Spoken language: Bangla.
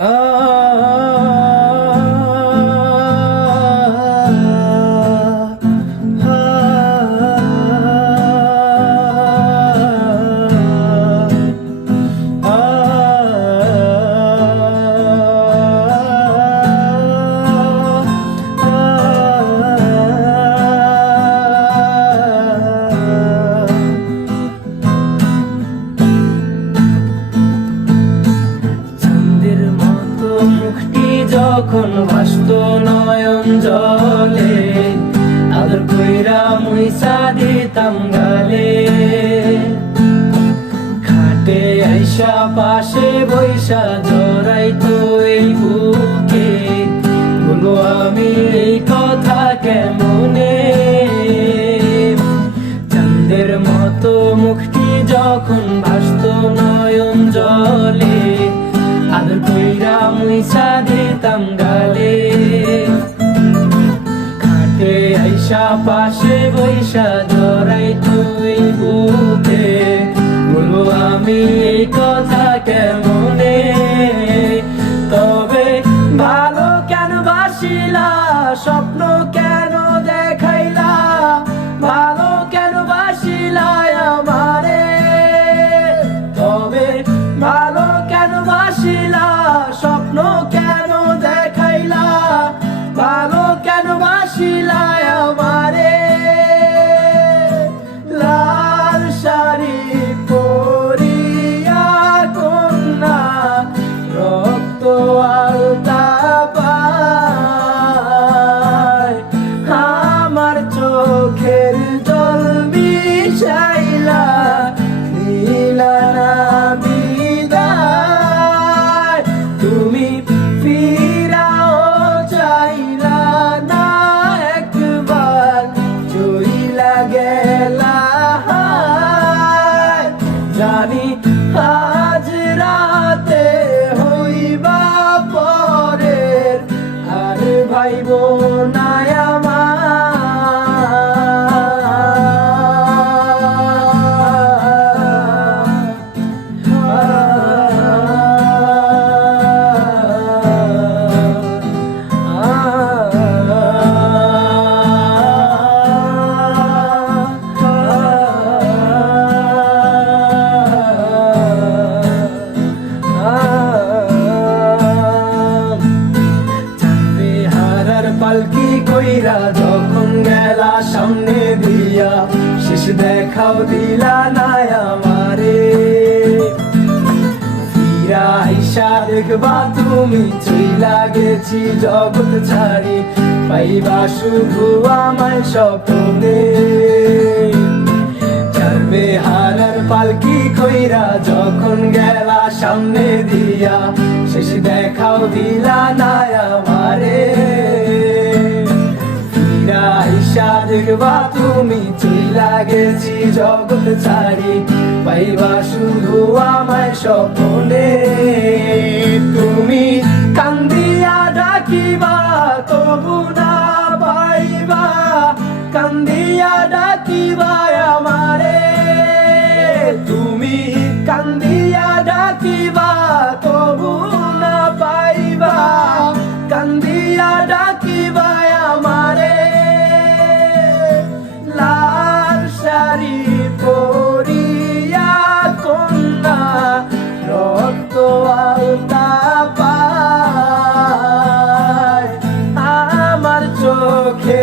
Oh. তখন ভাস্ত নয়ন জলে আদর কইরা মুইসা দিতাম গালে খাটে আইসা পাশে বৈশা তো এই বুকে বলো আমি এই কথা কেমনে চাঁদের মতো মুখটি যখন ভাস্ত নয়ন জলে আদর কইরা মুইসা দিতাম গালে খাটে আইসা পাশে বৈশা জরাই তুই বুকে বলবো আমি এই কথা কেমনে জানি আজ রাতে হইবা পরের আর ভাইব না পালকি কইরা যখন গেলা সামনে দিয়া শেষ দেখাও দিলা না আমারে ফিরা আইসা দেখবা তুমি চইলা গেছি জগৎ ছাড়ি পাইবা শুধু আমায় স্বপ্নে চলবে হারার পালকি কইরা যখন গেলা সামনে দিয়া শেষ দেখাও দিলা না দেখবা তুমি চইলা গেছি জগৎ ছাড়ি পাইবা শুধু আমায় স্বপ্নে তুমি কান্দি পড়িয়া কন্যা রক্ত আলতা পায় আমার চোখে